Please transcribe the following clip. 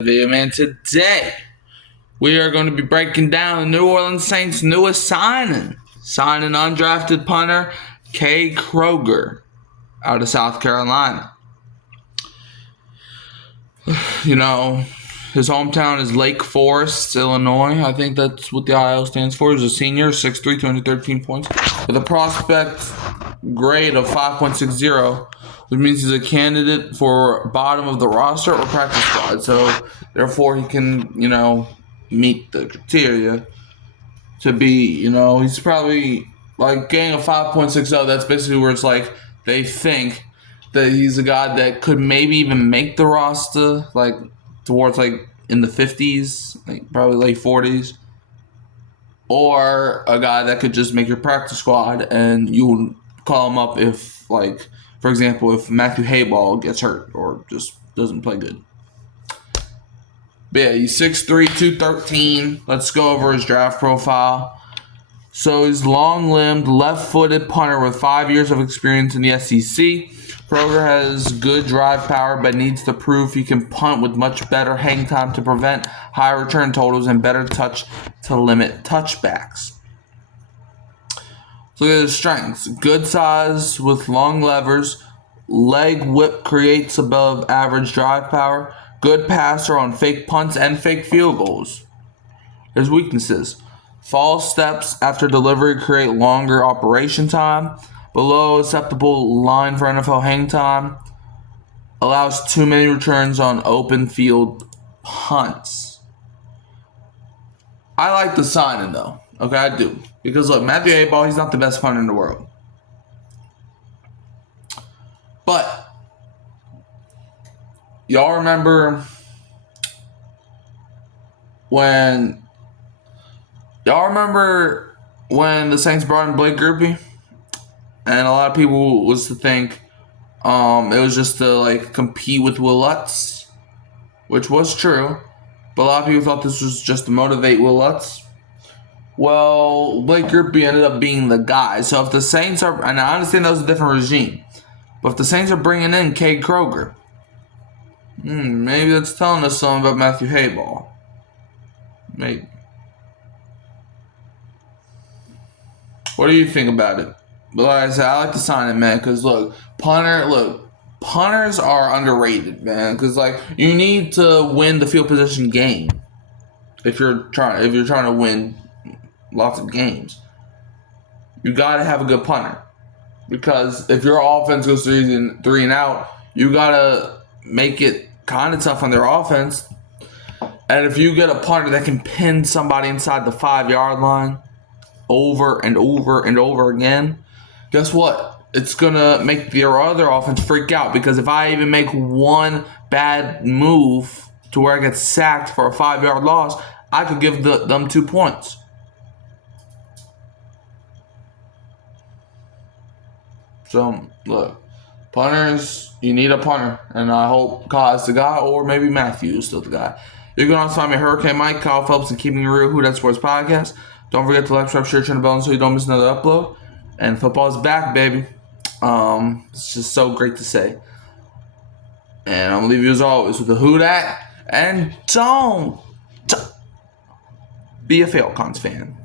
Video, man. Today we are going to be breaking down the New Orleans Saints' newest signing undrafted punter Kroeger out of South Carolina. You know, his hometown is Lake Forest, Illinois. I think that's what the IL stands for. He's a senior, 6'3", 213 points, with a prospect grade of 5.60, which means he's a candidate for bottom of the roster or practice squad. So, therefore, he can, meet the criteria to be, he's probably like getting a 5.60. That's basically where it's like they think that he's a guy that could maybe even make the roster, like towards like in the 50s, like probably late 40s, or a guy that could just make your practice squad and you would call him up if, like, for example, if Matthew Hayball gets hurt or just doesn't play good. But yeah, he's 6'3", 213. Let's go over his draft profile. So he's long-limbed, left-footed punter with 5 years of experience in the SEC. Kroeger has good drive power, but needs to prove he can punt with much better hang time to prevent high return totals and better touch to limit touchbacks. So look at his strengths. Good size with long levers. Leg whip creates above average drive power. Good passer on fake punts and fake field goals. His weaknesses. False steps after delivery create longer operation time. Below acceptable line for NFL hang time. Allows too many returns on open field punts. I like the signing though. Okay, I do. Because look, Matthew Hayball, he's not the best punter in the world. But y'all remember when the Saints brought in Blake Grupe? And a lot of people was to think it was just to like compete with Will Lutz, which was true. But a lot of people thought this was just to motivate Will Lutz. Well, Blake Grupe ended up being the guy. So if the Saints are, and I understand that was a different regime, but if the Saints are bringing in Kroeger, maybe that's telling us something about Matthew Hayball. Maybe. What do you think about it? But like I said, I like to sign it, man, because punters are underrated, man, because like you need to win the field position game if you're trying to win lots of games. You gotta have a good punter, because if your offense goes three and out, you gotta make it kind of tough on their offense. And if you get a punter that can pin somebody inside the 5-yard line over and over and over again, guess what? It's going to make your other offense freak out, because if I even make one bad move to where I get sacked for a 5-yard loss, I could give them 2 points. So, look, punters, you need a punter, and I hope Kyle's the guy, or maybe Matthew is still the guy. You can also find me Hurricane Mike, Kyle Phelps, and Keeping It Real, Who That Sports Podcast. Don't forget to like, subscribe, share, turn the bell so you don't miss another upload. And football's back, baby. It's just so great to say. And I'm going to leave you as always with a who dat. And don't be a Falcons fan.